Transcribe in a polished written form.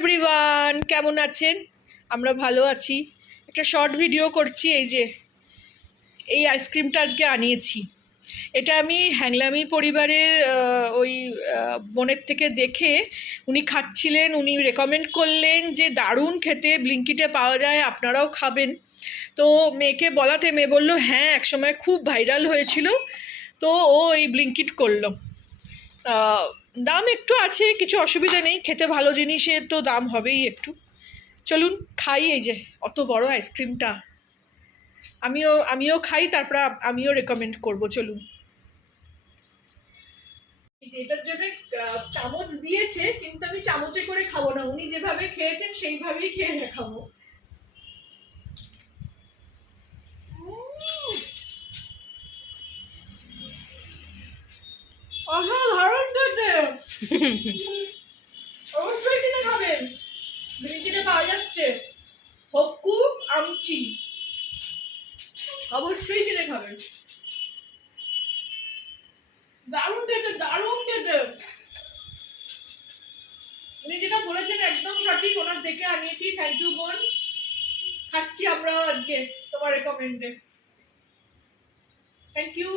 Everyone, কেমন আছেন? আমরা ভালো আছি। একটা শর্ট ভিডিও করছি। এই আইসক্রিমটা আজকে আনিয়েছি। এটা আমি হ্যাংলামি পরিবারের ওই বোনের থেকে দেখে উনি খাচ্ছিলেন, উনি রেকমেন্ড করলেন যে দারুণ খেতে, ব্লিঙ্কিটে পাওয়া যায়, আপনারাও খাবেন। তো মেয়েকে বলাতে মেয়ে বললো হ্যাঁ, একসময় খুব ভাইরাল হয়েছিল। তো ও এই ব্লিঙ্কিট করলো। দাম একটু আছে, কিছু অসুবিধা নেই, খেতে ভালো জিনিসের তো দাম হবেই একটু। চলুন খাই। এই যে অত বড় আইসক্রিমটা, আমিও খাই, তারপর আমিও রেকমেন্ড করব। চলুন। এই যে এটার জন্য চামচ দিয়েছে, কিন্তু আমি চামচে করে খাবো না, উনি যেভাবে খেয়েছেন সেইভাবেই খেয়ে দেখাবো। অসাধারণ খেতে। অবশ্যই কিনে খাবেন, ব্লিঙ্কিটে পাওয়া যাচ্ছে। হক্কু আমচি, অবশ্যই কিনে খাবেন। দারুণ খেতে, দারুণ খেতে। উনি যেটা বলেছেন একদম সঠিক, ওনার দেখে আনিয়েছি। থ্যাংক ইউ বোন। খাচ্ছি আমরাও আজকে তোমার রেকমেন্ডে। Thank you.